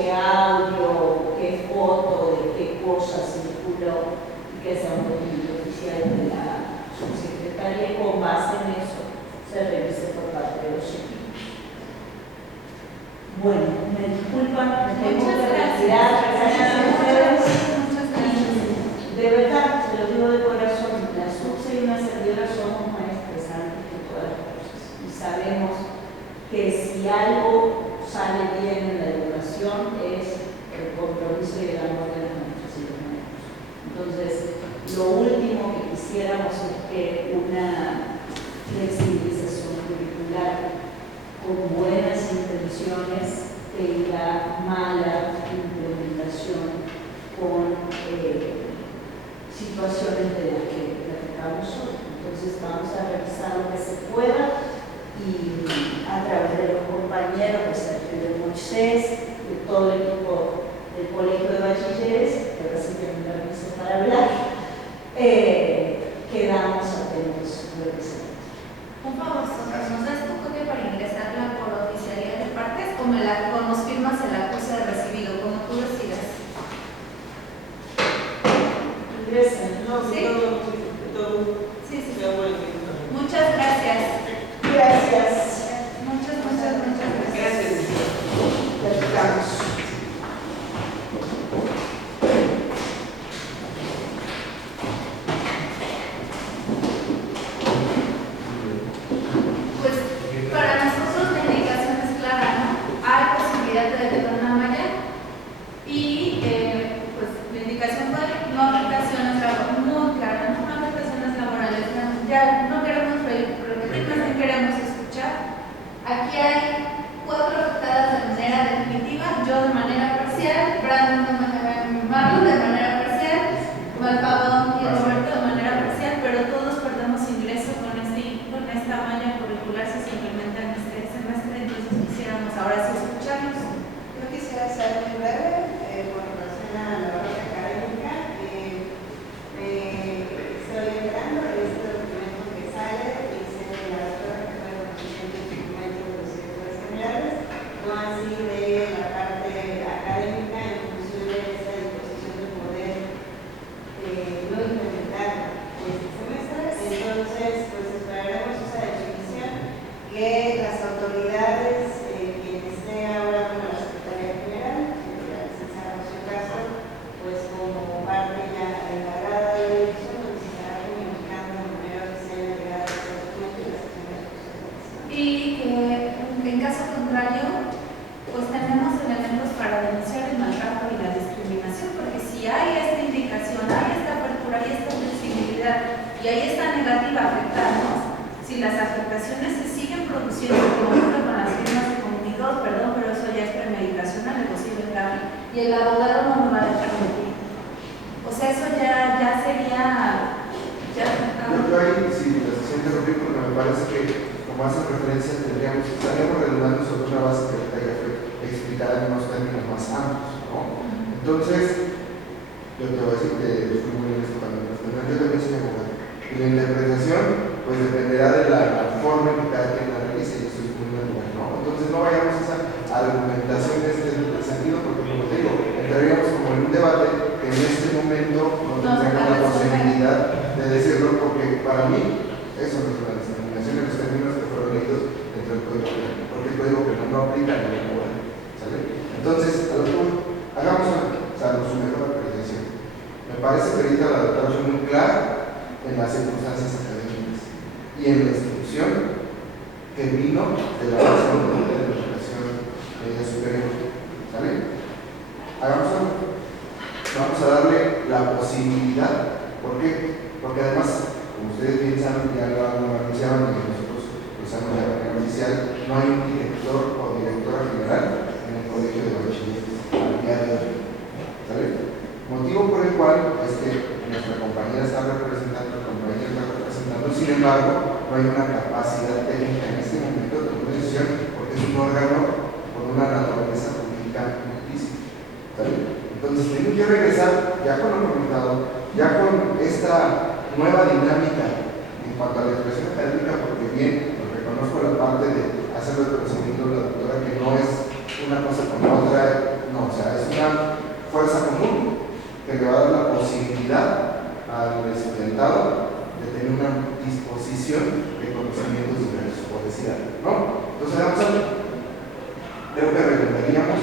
foto de qué cosa circuló y que sea un documento oficial de la subsecretaria, y con base en eso se revise por parte de los equipos. Bueno, me disculpan, me tengo que retirar. Gracias a ustedes. De verdad, se lo digo de corazón, la SUBSE y una servidora somos maestras antes que todas las cosas. Y sabemos que si algo sale bien en la educación es el compromiso y el amor de las maestras y los maestros. Entonces, lo último que quisiéramos es que una flexibilización curricular con buenas intenciones tenga mala implementación con situaciones de las que platicamos hoy. Entonces vamos a revisar lo que se pueda y a través de los compañeros de Sergio de Moisés, de todo el equipo del Colegio de Bachilleres, que ahora sí tienen permiso para hablar, quedamos atentos a lo que se hace. Un favor, Sonia, ¿nos das tu copia para ingresarla por oficialidad de partes o nos firmas el acuse de recibido, como tú decidas? Ingresen, no, ¿Sí? todo. Sí, sí. Ya vuelve. Muchas gracias. Gracias. Muchas gracias. Gracias. Platicamos. Pues para nosotros la indicación es clara, ¿no? Hay posibilidad de detectar una malla y pues la indicación fue no afectaciones laborales, muy clara, no afectaciones laborales, ya no queremos repetir, más bien queremos escuchar. Aquí hay 4 afectadas de manera definitiva, yo de manera parcial, Brandon Marlon de manera parcial, Malpavón y Roberto de manera parcial, pero todos perdemos ingreso con esta malla curricular si se implementa en este semestre, entonces quisiéramos ahora sí escucharlos. Yo quisiera ser muy breve con relación a la hora académica. Estoy esperando este documento que sale, dice la doctora que fue conocimiento y documento de los directores generales, no así de la parte académica en función de esta disposición de poder no implementar este semestre. Entonces, pues esperaremos esa definición que las autoridades, quien esté ahora con la Secretaría General, la licenciada Rocío Castro, pues como parte ya encargada de la dirección, nos estará comunicando de manera oficial la llegada de este documento y las acciones posteriores. Y en caso contrario, pues tenemos elementos para denunciar el maltrato y la discriminación, porque si hay esta indicación, hay esta apertura, hay esta flexibilidad y hay esta negativa a afectarnos, si las afectaciones se siguen produciendo como ocurre con las firmas de comunicados, perdón, pero eso ya es premeditación al posible grave y el abogado no me va a dejar mentir. O sea, eso ya sería... Yo ahí, si la sesión interrumpir, porque me parece que, como hace referencia, estaríamos redundando sobre una base que ya fue explicada en unos términos más amplios, ¿no? Entonces, yo te voy a decir que fui muy honesto cuando yo también soy abogado. Y la interpretación, pues dependerá de la forma en que cada quien la realice, y eso es muy natural, ¿no? Entonces, no vayamos a esa argumentación en este sentido, porque, como te digo, entraríamos como en un debate que en este momento no tendríamos la posibilidad de decirlo, porque para mí eso no es una discriminación en los términos que fueron leídos dentro del código penal, porque el código penal no aplica a nivel moral, ¿sale? Entonces, a lo que hagamos su mejor apreciación. Me parece que ahorita la doctora fue muy clara en las circunstancias académicas y en la instrucción que vino de la base de la educación superior, ¿sale? Hagamos algo. Vamos a darle la posibilidad. ¿Por qué? Porque además, como ustedes bien saben, ya lo anunciaban y nosotros lo usamos ya de manera oficial, no hay un director o directora general en el colegio de bachilleres al día de hoy. ¿Sale? Motivo por el cual es que nuestra compañera está representando, la compañera está representando, sin embargo, no hay una capacidad técnica en este momento de tomar decisión porque es un órgano con una naturaleza jurídica altísima. ¿Sale? Entonces, tenemos que regresar ya con lo comentado, ya con esta nueva dinámica en cuanto a la expresión académica, porque bien, lo reconozco la parte de hacerlo de procedimiento de la doctora, que no es una cosa con otra, no, o sea, es una fuerza común que le va a dar la posibilidad al estudiantado de tener una disposición de conocimientos diversos, por decir algo, ¿no? Entonces, vamos a ver, creo que recomendaríamos,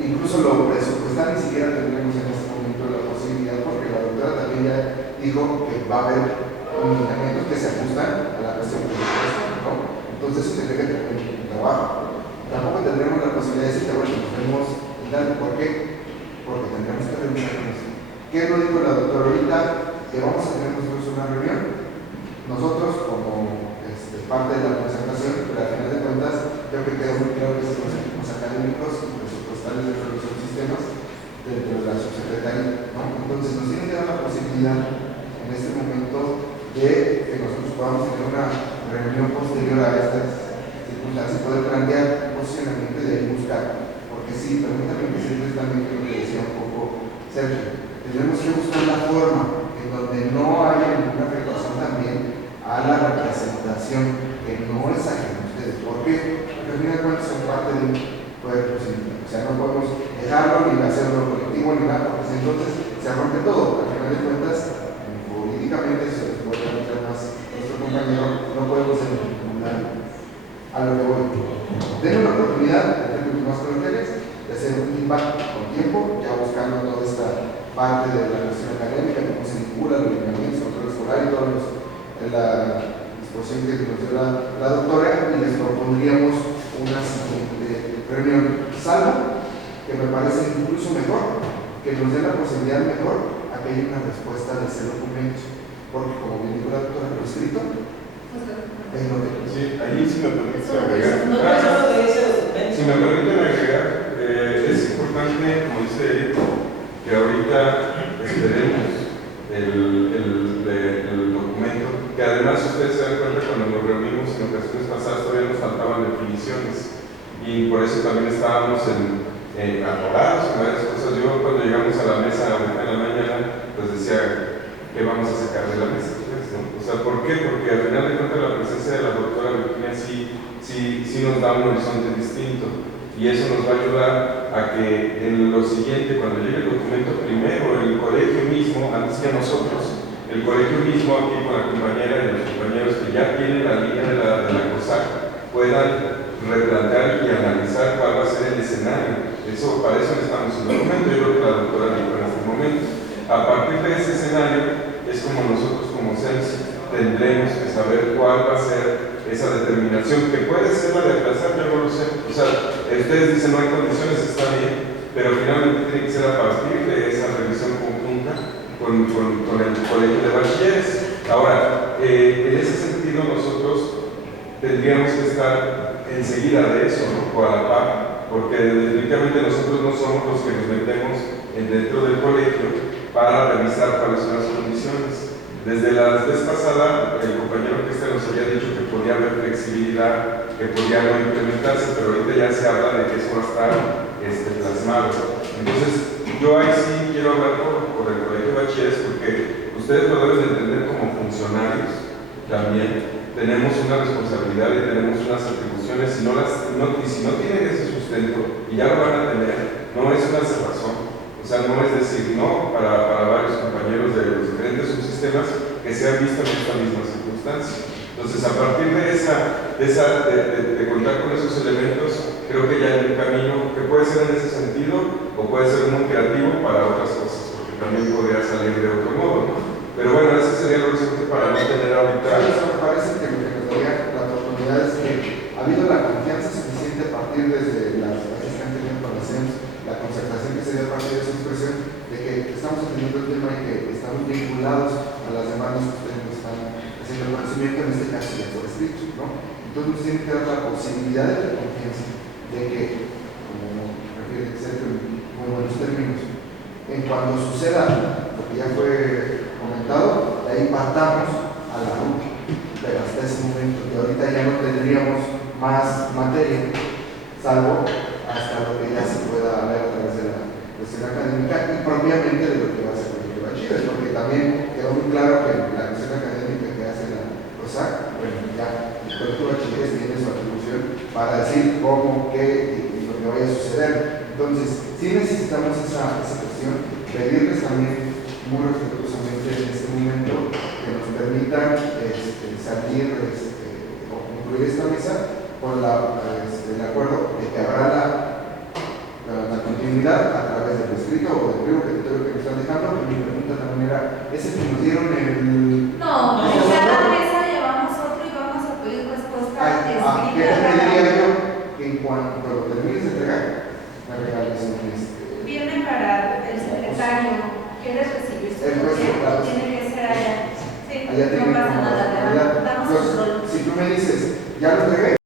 incluso lo presupuestal ni siquiera tendremos en este momento la posibilidad, porque la doctora también ya dijo que va a haber lineamientos que se ajustan a la cuestión presupuestal, ¿no? Entonces, eso tendría que tener un trabajo. Tampoco tendremos la posibilidad de decir, bueno, nos vemos en tal, ¿por qué? Porque tendremos que reunirnos. ¿Qué nos dijo la doctora ahorita? Que vamos a tener nosotros una reunión. Nosotros, como parte de la concertación, pero al final de cuentas, yo creo que queda muy claro que los equipos académicos y presupuestales de los sistemas dentro de la subsecretaría, ¿no? Entonces, nos tiene que dar la posibilidad en este momento de que nosotros podamos tener una reunión posterior a estas circunstancias y poder plantear posicionamiento y de ahí buscar. Porque sí, permítame que siempre también lo que decía un poco Sergio, tenemos que buscar la forma en donde no haya ninguna afectación también a la representación que no es ajena a ustedes. ¿Por qué? Porque al final de cuentas son parte de un poder posible. O sea, no podemos dejarlo ni hacerlo colectivo ni nada, porque entonces se rompe todo. Al final de cuentas, jurídicamente, si se les puede plantear más nuestro compañero, no podemos ser a lo que voy. Denme la oportunidad de tener más coloquiales, de hacer un feedback con tiempo, ya buscando toda esta parte de la cuestión académica, cómo se vincula, los lineamientos, control escolar y todos los la disposición que nos dio la doctora, y les propondríamos una siguiente reunión, salvo que me parece incluso mejor que nos dé la posibilidad mejor a que haya una respuesta de ese documento, porque como bien dijo la doctora, lo escrito es lo que... Sí, ahí sí me permiten agregar. Si me permiten agregar, es importante, como dice Eric, que ahorita esperemos el documento, que además ustedes se dan cuenta cuando nos reunimos en ocasiones pasadas todavía nos faltaban definiciones y por eso también estábamos atorados en varias cosas. Yo cuando llegamos a la mesa ahorita en la mañana pues decía, ¿qué vamos a sacar de la mesa? Pues, ¿no? O sea, ¿por qué? Porque al final de cuentas la presencia de la doctora Virginia sí nos da un horizonte distinto. Y eso nos va a ayudar a que en lo siguiente, cuando llegue el documento, primero el colegio mismo, antes que nosotros, el colegio mismo aquí con la compañera y los compañeros que ya tienen la línea de la COSAC puedan replantear y analizar cuál va a ser el escenario. Eso, para eso necesitamos un documento, yo creo que la doctora dijo en este momento. A partir de ese escenario es como nosotros como CENS tendremos que saber cuál va a ser esa determinación, que puede ser la de aplazar, yo no lo sé. O sea, ustedes dicen no hay condiciones, está bien, pero finalmente tiene que ser a partir de esa revisión conjunta con el colegio de bachilleres. Ahora, en ese sentido nosotros tendríamos que estar enseguida de eso, ¿no? O a la par, porque definitivamente nosotros no somos los que nos metemos dentro del colegio para revisar cuáles son las condiciones. Desde la vez pasada, el compañero Cristian nos había dicho que podía haber flexibilidad, que podía no implementarse, pero ahorita ya se habla de que eso va a estar plasmado. Entonces, yo ahí sí quiero hablar por el colegio de bachilleres, porque ustedes lo deben de entender como funcionarios también. Tenemos una responsabilidad y tenemos unas atribuciones, si no tienen ese sustento, y ya lo van a tener, no es una cerrazón. O sea, no es decir, no para varios compañeros de los diferentes subsistemas que se han visto en esta misma circunstancia. Entonces, a partir de contar con esos elementos, creo que ya hay un camino que puede ser en ese sentido o puede ser muy creativo para otras cosas, porque también podría salir de otro modo, ¿no? Pero bueno, ese sería el horizonte para no tener ahorita... Eso me parece que lo que nos daría la oportunidad es que ha habido la confianza suficiente a partir desde las bases que han tenido con la CENS, la concertación que se dio a partir de esa expresión, de que estamos atendiendo el tema y que estamos vinculados a las demandas que ustedes nos están haciendo el conocimiento, en este caso ya por escrito, ¿no? Entonces nos tiene que dar la posibilidad de la confianza de que, como refiere Sergio en muy buenos términos, en cuanto suceda lo que ya fue comentado, de ahí partamos a la ruta, pero hasta ese momento, que ahorita ya no tendríamos más materia, salvo hasta lo que ya se pueda ver a través de la cuestión académica y propiamente de lo que va a ser el bachiller, porque también quedó muy claro que la cuestión académica que hace la COSAC, bueno, ya el colegio de bachilleres tiene su atribución para decir cómo, qué y lo que vaya a suceder. Entonces, sí necesitamos esa cuestión muy respetuosamente en este momento que nos permitan salir o concluir esta mesa con el acuerdo de que habrá la continuidad a través del escrito o del pliego que me están dejando. Y mi pregunta también era, ¿ese que nos dieron el...? No, en cada mesa llevamos otro y vamos a pedir respuesta ¿Qué escrita. te pediría yo? Que en cuanto lo termines de entregar, me regales Viene para el secretario. ¿Quieres recibir su copia? Tiene que ser allá. Sí, allá no pasa nada. Damos Entonces, control. si tú me dices, ya lo entregué,